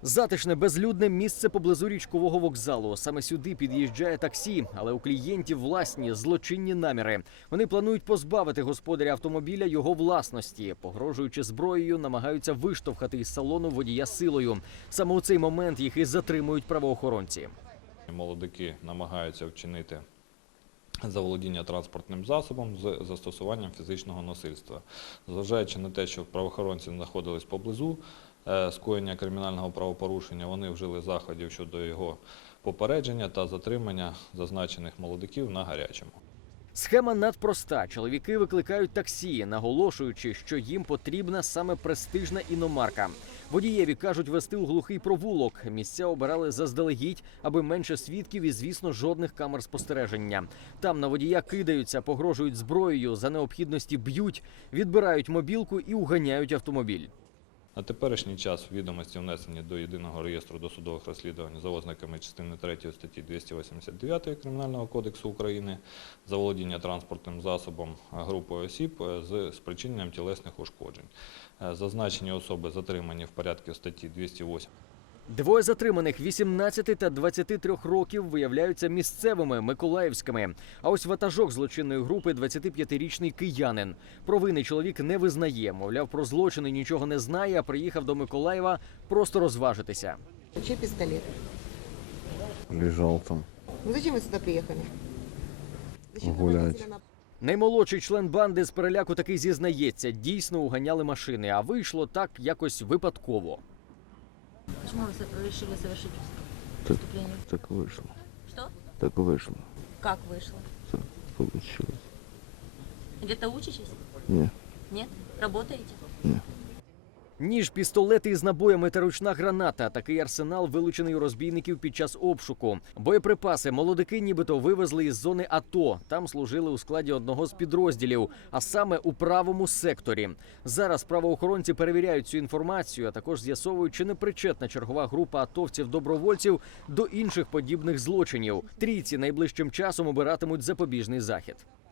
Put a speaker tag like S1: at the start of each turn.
S1: Затишне безлюдне місце поблизу річкового вокзалу. Саме сюди під'їжджає таксі, але у клієнтів власні злочинні наміри. Вони планують позбавити господаря автомобіля його власності. Погрожуючи зброєю, намагаються виштовхати із салону водія силою. Саме у цей момент їх і затримують правоохоронці.
S2: Молодики намагаються вчинити заволодіння транспортним засобом з застосуванням фізичного насильства. Зважаючи на те, що правоохоронці знаходились поблизу скоєння кримінального правопорушення, вони вжили заходів щодо його попередження та затримання зазначених молодиків на гарячому.
S1: Схема надпроста. Чоловіки викликають таксі, наголошуючи, що їм потрібна саме престижна іномарка. Водієві кажуть вести у глухий провулок. Місця обирали заздалегідь, аби менше свідків і, звісно, жодних камер спостереження. Там на водія кидаються, погрожують зброєю, за необхідності б'ють, відбирають мобілку і уганяють автомобіль.
S2: На теперішній час відомості внесені до Єдиного реєстру досудових розслідувань за ознаками частини 3 статті 289 Кримінального кодексу України заволодіння транспортним засобом групою осіб з спричиненням тілесних ушкоджень. Зазначені особи затримані в порядку статті 208.
S1: Двоє затриманих 18 та 23 років виявляються місцевими, миколаївськими. А ось ватажок злочинної групи – 25-річний киянин. Провини чоловік не визнає, мовляв, про злочини нічого не знає, а приїхав до Миколаєва просто розважитися.
S3: Чей пистолет?
S4: Лежал там.
S3: Ну зачем вы сюда приехали? Зачем
S4: Гулять.
S3: наводите себя на...
S1: Наймолодший член банди з переляку таки зізнається, дійсно уганяли машини, а вийшло так якось випадково.
S5: Почему вы решили совершить преступление?
S4: Так вышло.
S5: Что?
S4: Так вышло.
S5: Как вышло?
S4: Так получилось.
S5: Где-то учитесь?
S4: Не,
S5: Нет? Работаете?
S4: не.
S1: Ніж, пістолети із набоями та ручна граната. Такий арсенал вилучений у розбійників під час обшуку. Боєприпаси молодики нібито вивезли із зони АТО. Там служили у складі одного з підрозділів, а саме у правому секторі. Зараз правоохоронці перевіряють цю інформацію, а також з'ясовують, чи не причетна чергова група атовців-добровольців до інших подібних злочинів. Трійці найближчим часом обиратимуть запобіжний захід.